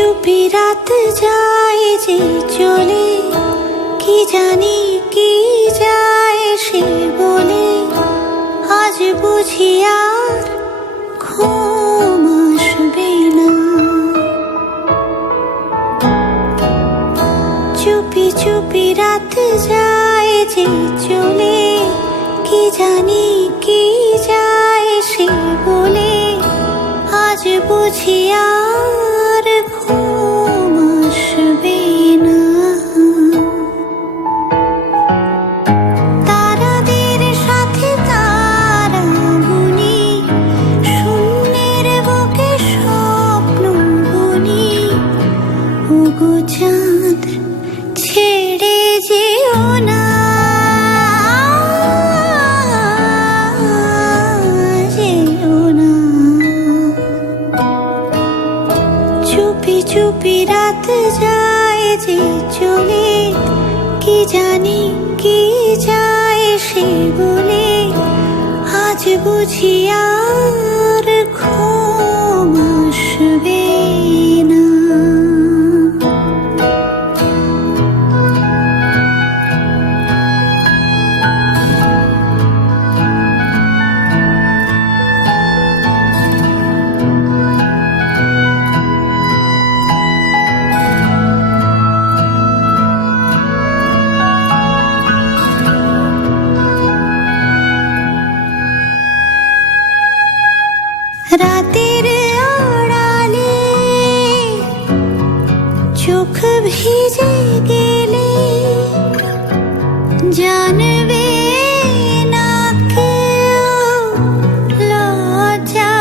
চুপি রাত যায় যে চলে, কি জানি কি যায় সে বলে, আজ বুঝি আর ঘুম আসবে না। চুপি চুপি রাত যায় যে চলে, কি জানি কি যায় সে বলে, আজ বুঝি আর ঘুম আসবে না। তারাদের সাথে তারা গুনি, শূন্যের বুকে স্বপ্ন বুনি, ওগো চাঁদ ছেড়ে যেও না, যেও না। চুপি চুপি রাত যায় যে চলে, কি জানি কি যায় সে বলে, আজ বুঝি আর ঘুম আসবে না। রাতের আড়ালে চোখ ভিজে গেলে, জানবে না কেউ লজ্জা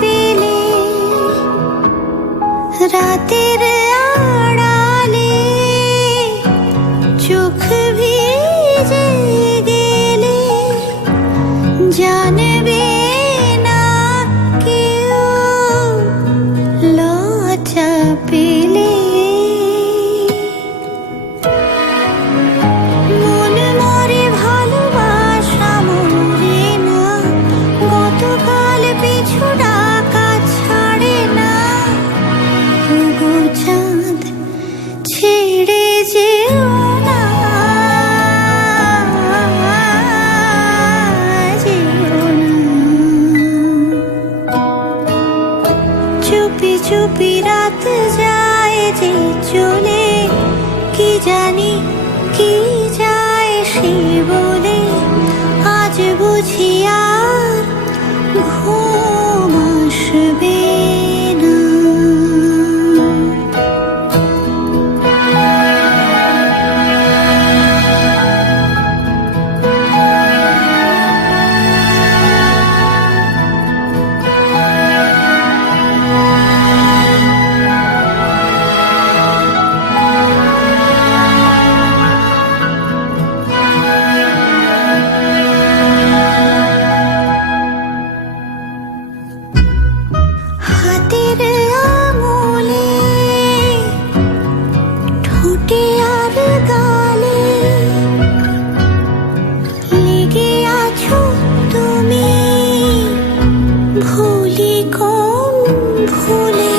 পেলে। রাতের আড়ালে চোখ ভিজে গেলে, জানবে পেলে। মন মরে ভালোবাসা মরে না, গতকাল পিছু ডাকা ছাড়ে না, ওগো চাঁদ ছেড়ে যেও না, যেও না। চুপি চুপি রাত যায় যে চলে, কি জানি কি যায় সে বলে, আজ বুঝি আর ঘুম আসবে না। হাতের আঙুলে, ঠোঁটে আর গালে লেগে আছো তুমি, ভুলি কোন ভুলে।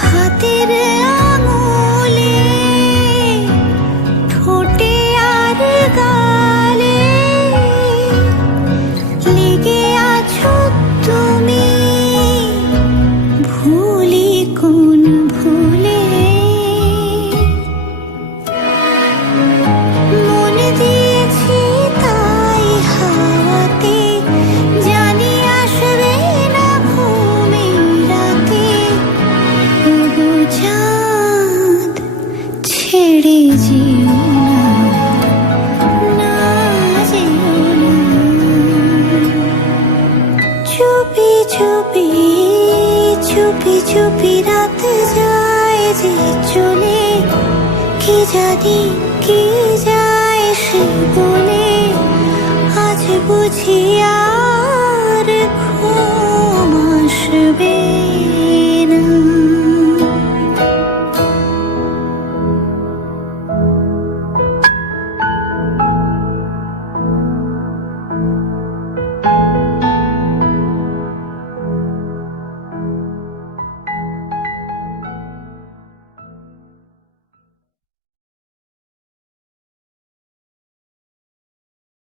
হাতের আঙুলে, ঠোঁটে আর গালে লেগে আছো তুমি, ভুলি কোন ভুলে। মন দিয়েছি তাই হাওয়াতে, জানি আসবে না ঘুমের রাতে, ওগো চাঁদ ছেড়ে যেও না, না যেও না। চুপি চুপি চুপি চুপি রাত যায় যে চলে, কি জানি কি যায় সে বলে, আজ বুঝি আর